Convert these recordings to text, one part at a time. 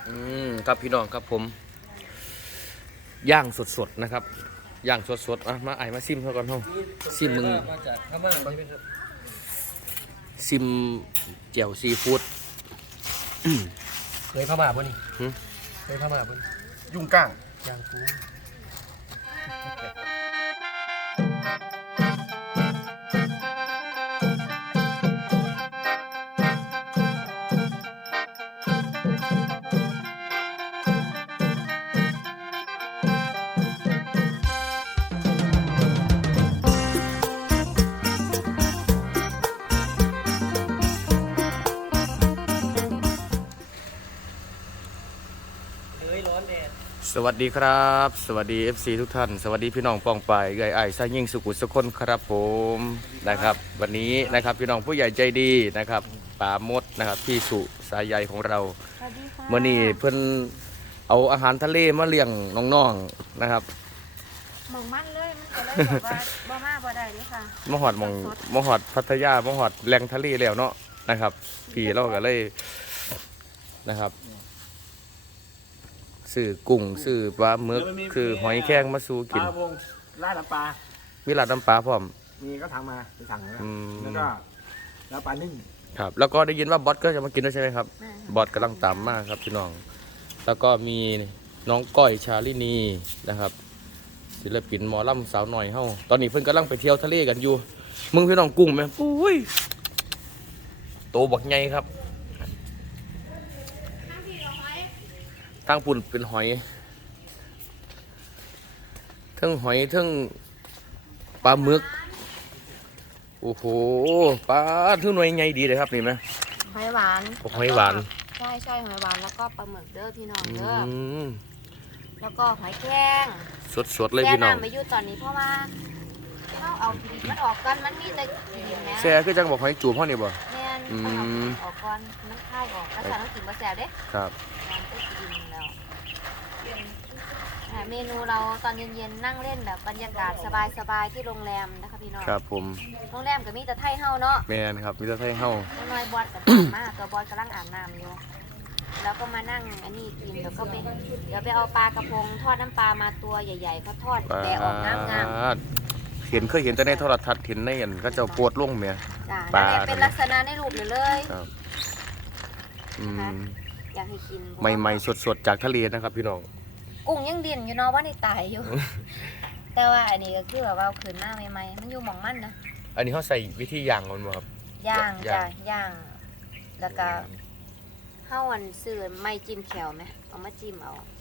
ครับพี่น้องครับผมย่างสดๆนะครับย่างสดๆมาไอ้มาซิมเท่ากันเท่าซิมมึงมาจากพม่าใช่ไหมครับซิมเจียวซีฟู้ดเคยพม่าป่ะนี่เคยพม่าป่ะยุ่งก้างย่างฟูสวัสดีครับสวัสดี FC ทุกท่านสวัสดีพี่น้องปองปายเอื้อยอ้ายสายยิ่งสุขุสคนครับผมนะครับวันนี้นะครับพี่น้องผู้ใหญ่ใจดีนะครับป่ามดนะครับพี่สุสายใยของเราเมื่อนี้เพิ่นเอาอาหารทะเลมาเลี้ยงน้องๆนะครับหมองมันเลยมันก็เลยแบบว่าบ่มาบ่ได้เลยค่ะมหอดมหอดพัทยามหอดแหล่งทะเลแล้วเนาะนะครับพี่เราก็เลยนะครับซื้อกุ้งซื้อปลาหมึกคือหอยแครงมาสู่กินปลาวงร้านน้ำปลามีร้านน้ำปลาพร้อมมีก็ทำมาไปสั่งแล้วก็แล้วปลานึ่งครับแล้วก็ได้ยินว่าบอสก็จะมากินด้วยใช่ไหมครับบอสกำลังตามมากครับพี่น้องแล้วก็มีน้องก้อยชาลินีนะครับศิลปินหมอลำสาวหน่อยเฮาตอนนี้เพิ่นกำลังไปเที่ยวทะเลกันอยู่มึงพี่น้องกุ้งไหมอุ้ยโตบักใหญ่ครับตั้งปุ่นเป็นหอยทั้งหอยทั้งปลาหมึกโอ้โหปลาทั้งหน่วยใหญ่ดีเลยครับนี่ไหมหอยหวานหอยหวานใช่หอยหวานแล้วก็ปลาหมึกเด้อพี่น้องเด้อแล้วก็หอยแครงสดเลยพี่น้องแช่น้ำไปอยู่ตอนนี้เพราะว่าเขาเอามันออกก่อนมันมีแต่กินนะแช่คือจังบอกหอยจูบพ่อนี่บ่แม่นออกก่อนมันคายออกแล้วต้องกินบะแซ่บเด้ครับมันก็กินแล้วเมนูเราตอนเย็นๆนั่งเล่นแบบบรรยากาศสบายๆที่โรงแรมนะคะพี่น้องครับผมโรงแรมก็มีแต่ไทยเฮาเนาะแม่นครับมีแต่ไทยเฮาน้อยบอสกับมาตัวบอสกำลังอาบน้ำอยู่แล้วก็มานั่งอันนี้กินเดี๋ยวไปเอาปลากระพงทอดน้ำปลามาตัวใหญ่ๆเขาทอดแกะออกงามเคยเห็นแต่ในโทรทัศน์เห็นในอันก็จะปวดลงเมียปลาเป็นลักษณะในรูปเลยอยากให้กินใหม่ๆสดๆจากทะเลนะครับพี่น้องกุ้งยังดิ่นอยู่เนาะว่าในตายอยู่แต่ว่าอันนี้ก็คือแบบว่าขืนหน้าใหม่ๆมันอยู่หม่องมันนะอันนี้เขาใส่วิธีย่างมันบ่ครับย่างจ้ะย่างแล้วก็ข้าววันซื้อไม่จิ้มแขวไหมเอามาจิ้มออก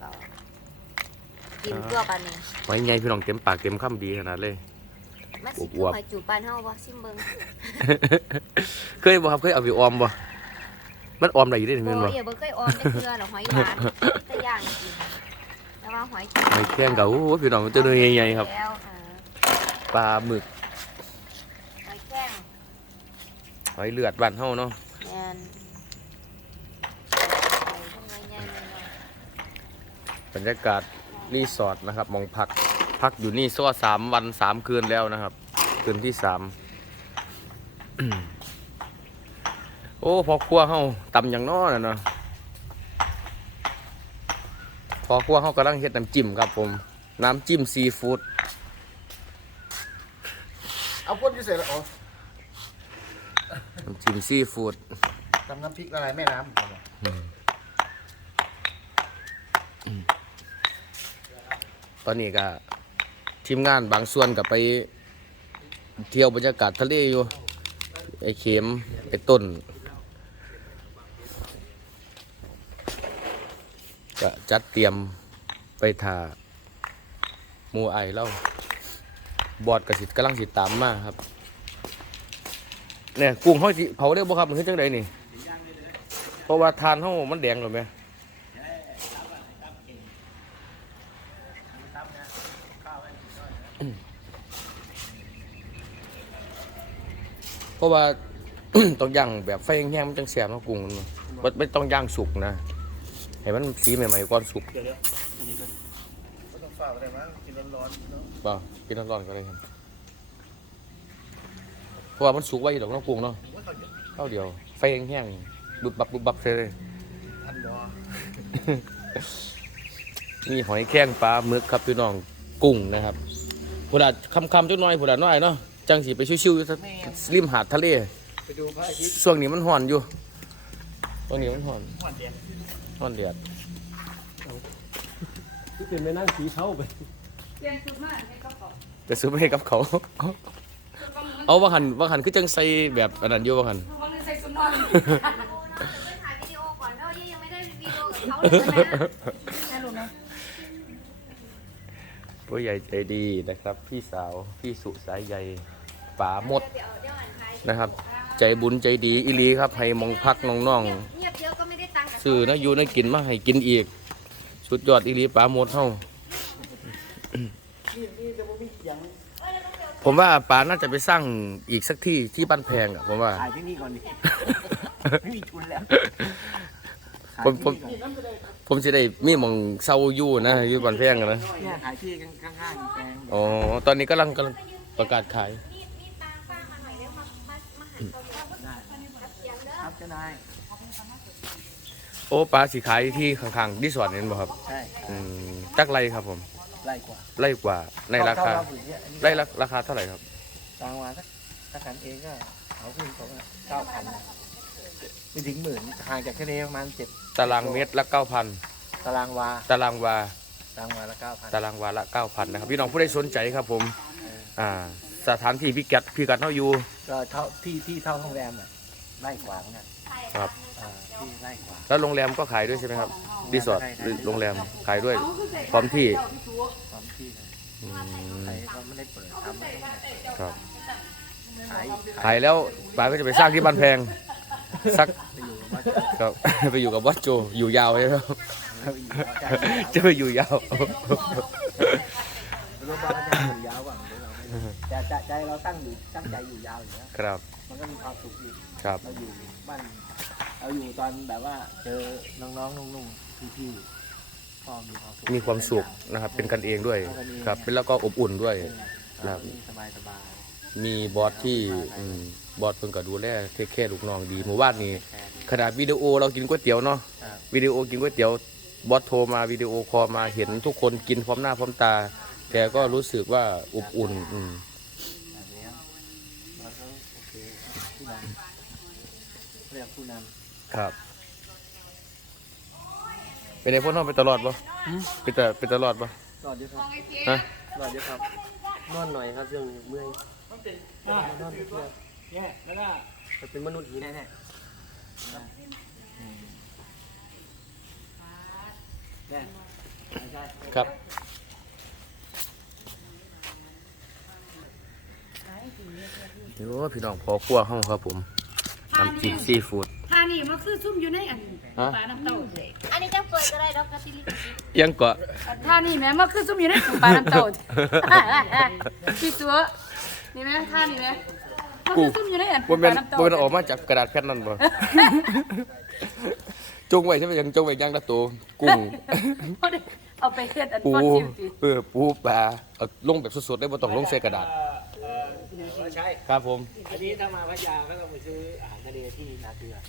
จิ้มตัวปลาหนึ่งไว้ไงพี่น้องเต็มปากเต็มคำดีขนาดเลยมาสิหอยจูบปลาเท่าบ่ซิมเบิ้งเคยบ่ครับเคยเอาไปออมบ่มันออมได้อยู่ได้มั้ยบ่อย่าบ่เคยออมได้เกลือหรอกหอยหวานแต่ย่างกินแต่ว่าหอยแครงกับพี่น้องมันจะเนื้อใหญ่ๆครับปลาหมึกหอยแครงหอยเลือดบ้านเฮาเนาะบรรยากาศรีสอร์ทนะครับมองพักอยู่นี่ซัว3 วัน 3 คืนแล้วนะครับคืนที่3โอ้พอครัวเฮาตำอย่างน้อน่ะเนาะพอครัวเฮากำลังเฮ็ดน้ำจิ้มครับผมน้ำจิ้มซีฟู้ดเอาพ่นพิเศษแล้วอ๋อน้ำจิ้มซีฟู้ดทำน้ำพริกอะไรแม่น้ำตอนนี้ก็ทีมงานบางส่วนก็ไปเที่ยวบรรยากาศทะเลอยู่ไอ้เข็มไอ้ต้นก็จัดเตรียมไปถ่าหมู่ไอเล่าบอดกระสิกำลังสิตามมาครับเนี่ยกุ้งห้อยสิเผาได้บ่ครับมันขึ้นจังไดนี่เพราะว่าทานเฮามันแดงหรือไหมเพราะว่าต้องย่างแบบไฟแห้งๆมันจังแสบเนาะกุ้งมันไม่ต้องย่างสุกนะให้มันสีใหม่ๆก่อนสุกเดี๋ยวต้องฝ่าอะไรมั้งกินร้อนๆเนาะป่ะกินร้อนๆก็ได้ครับเพราะว่ามันสุกไว้ดอกน้องกุ้งเนาะเท่าเดียวไฟแห้งๆบุบบับเลยมีหอยแข้งปลาหมึกครับพี่น้องกุ้งนะครับผู้ใดคำจักหน่อยผู้ใดน้อยเนาะจังสิไปชิวๆอยู่ริมหาดทะเลไปดูพระอาทิตย์ช่วงนี้มันร้อนอยู่ช่วงนี้มันร้อนหวานเดียนร้อนแดดที่เป็นแม่นั่งสีเท้าไปจะซื้อไปให้กับเขา เอาว่าหันคือจังใส่แบบอันนั้นอยู่ว่าหันถ่ายวิดีโอก่อนเนาะยังไม่ได้วิดีโอกับเขาเลยนะผู้ใหญ่ใจดีนะครับ พี่สาวพี่สุสายใยป๋ามดนะครับ ใจบุญใจดีอีหลีครับให้มองพักน้องเงียบเยอะก็ไม่ได้ตังค์ๆซื้อนะอยู่นะกินมาให้กินอีก สุดยอดอีหลีป๋ามดเฮาผมว่าป๋าน่าจะไปสร้างอีกสักที่บ้านแพงอ่ะผมว่าขายที่นี่ก่อนดิ ไม่มีทุนแล้วผมจะได้มีหมองเศร้าอยู่นะอยู่บ้านแพงอะนะเนี่ยขายที่ข้างๆแปลงอ๋อตอนนี้กำลังประกาศขายมีปางป้ามาหน่อยเร็วมาหันตัวได้ครับเจ้านายโอ้ปลาสีขายที่ข้างๆที่สวนนี่บ่ครับใช่จักไรครับผมไล่กว่าไล่กว่าในราคาผืนเนี่ยอันนี้ไล่ราคาเท่าไหร่ครับตางวาสักถ้าขันเองก็เอาขึ้นเขา9,000ไม่ถึงหมื่นห่างจากทะเลประมาณ7 ตารางเมตรละ 9,000 ตารางวาตารางวาตารางวาละ9,000 ตารางวาละ 9,000นะครับพี่น้องผู้ใดสนใจครับผมสถานที่พิกัดเท่าอยู่ก็เท่าที่เท่าโรงแรมอ่ะไล่กว่าเนี่ยครับที่ไล่กว่าแล้วโรงแรมก็ขายด้วยใช่ไหมครับรีสอร์ทหรือโรงแรมขายด้วยพร้อมที่ความที่เลยอืมใครก็ไม่ได้เปิดทำไม่ได้ครับขายขายแล้วปลาก็จะไปสร้างที่บ้านแพงสักไปอยู่กับวัดครับไปอยู่กับวัดโจอยู่ยาวใช่ไหมครับ จะไปอยู่ยาวรู้ว่าจะอยู่ยาวกว่าเราแต่ใจเราตั้งใจอยู่ยาวอยู่แล้วครับมันก็มีความสุขดีครับเราอยู่บ้านเราอยู่ตอนแบบว่าเจอน้องๆนุ่งๆพี่ๆก็มีความสุขมีความสุขนะครับ เป็นกันเองด้วยครับเป็นแล้วก็อบอุ่นด้วย ครับสบายมีบอสที่บอสเพิ่งก็ดูแลเทคแคร์ลูกน้องดีเมื่อวานนี้ขนาดวิดีโอเรากินก๋วยเตี๋ยวเนาะวิดีโอกินก๋วยเตี๋ยวบอสโทรมาวิดีโอคอลมาเห็นทุกคนกินพร้อมหน้าพร้อมตาแกก็รู้สึกว่าอบอุ่นแบบนี้แล้วก็โอเคผู้นำเรียกผู้นำครับเป็นไงพ่นห้องไปตลอดปะเป็นตลอดปะรอดเยอะครับฮะรอดเยอะครับนอนหน่อยครับช่วงนี้เมื่อยนอนเพื่อเนี่ยแล้วก็จะเป็นมนุษย์หีแน่ๆเนี่ยใช่ครับโอ้พี่น้องพอครัวห้องครับผมทำจิ้มซีฟู้ดท่านี่มันคือซุ่มอยู่ในอันฮะปลาน้ำเต้าอันนี้จะเปิดก็ได้ดอกกระติลิยังเกาะท่านี่แม่มันคือซุ่มอยู่ในปลาน้ำเต้าพี่สัวนี่ไหมท่านี่ไหมมันคือซุ่มอยู่ในอันบนปเป็ลาน น้ำเต้าบนออกมาจากกระดาษแผ่นนั่นบ่ จงไว้ใช่ไหมยังจงไว้ย่างละตัวกุ้งเอาไปเฮ็ดอันปูฟอสซิลสิปูปลาเอาลงแบบสดๆได้บ่ต้องลงใส่กระดาษใช่ครับผมอันนี้ถ้ามาพัทยาก็ต้องไปซื้ออาหารทะเลที่นาเกลือ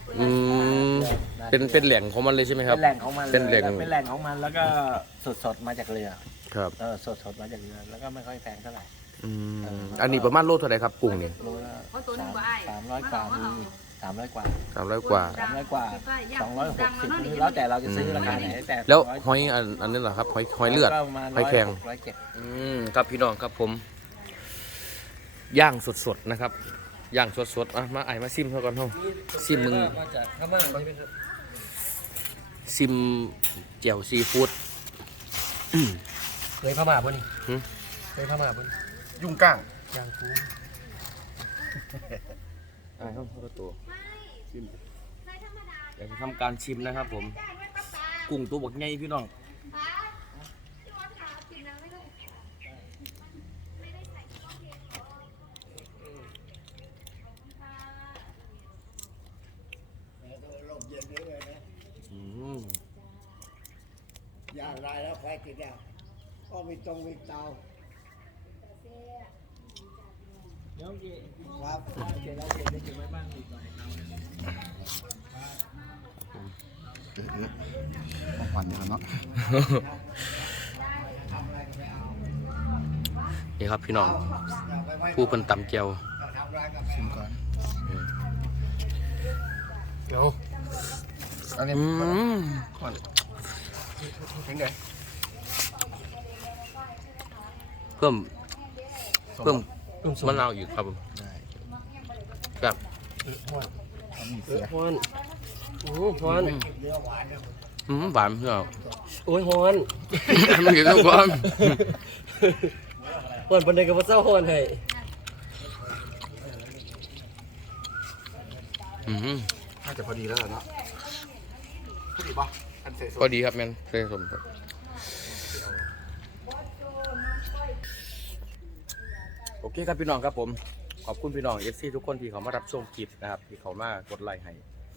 เป็นแหล่งของมันเลยใช่ไหมครับเป็นแหล่งของมันเป็นแหล่งเป็นแหล่งของมันแล้วก็สดมาจากเรือครับสดมาจากเรือแล้วก็ไม่ค่อยแพงเท่าไหร่อันนี้ประมาณโลเท่าไหร่ครับกุ้งนี่โลละ300 กว่ามี300 กว่า 300 กว่า 300 กว่า260นี่แล้วแต่เราจะซื้อราคาไหนแต่แล้วหอยอันนี้เหรอครับหอยเลือดก็ประมาณหอยแครง 107 ครับพี่น้องครับผมย่างสดๆนะครับย่างสดๆมาไอ้มาซิมเท่ากันเท่าซิมมึงมาจากพม่าใช่ไหมครับซิมเจียวซีฟู้ดเคยพม่าป่ะนี่หึเคยพม่าป่ะยุ่งก้างย่างฟูไอ้ห้องตัวชิมเดี๋ยวจะทำการชิมนะครับผมกุ้งตัวบักใหญ่พี่น้องย่างได้แล้วใครกินอ่ะก็มีตรงมีเตาครับหวานอยู่แล้วเนาะนี่ครับพี่น้องผู้เพิ่นตำเจียวชิมก่อนเดี๋ยวอันนี้ ก่อนเป็นไงเพิ่มมะนาวอีกครับผมได้ครับหวานเอามีเสียฮอนฮอนหวานพี่น้องโอ้ยฮอนมันกินทุกคนฮอนปันใดกับว่าเศร้าฮอนให้น่าจะพอดีแล้วเนาะพอดีป่ะอันเสร็จพอดีครับแม่นเคยสมโอเคครับพี่น้องครับผมขอบคุณพี่น้อง FC ทุกคนที่เขามารับชมคลิปนะครับที่เขามากดไลค์ให้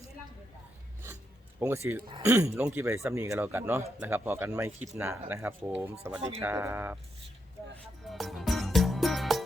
ผมก็สิ ลงคลิปไปซ้ำนี้กันแล้วกันเนาะนะครับพอกันไม่คลิปหน้านะครับผมสวัสดีครับ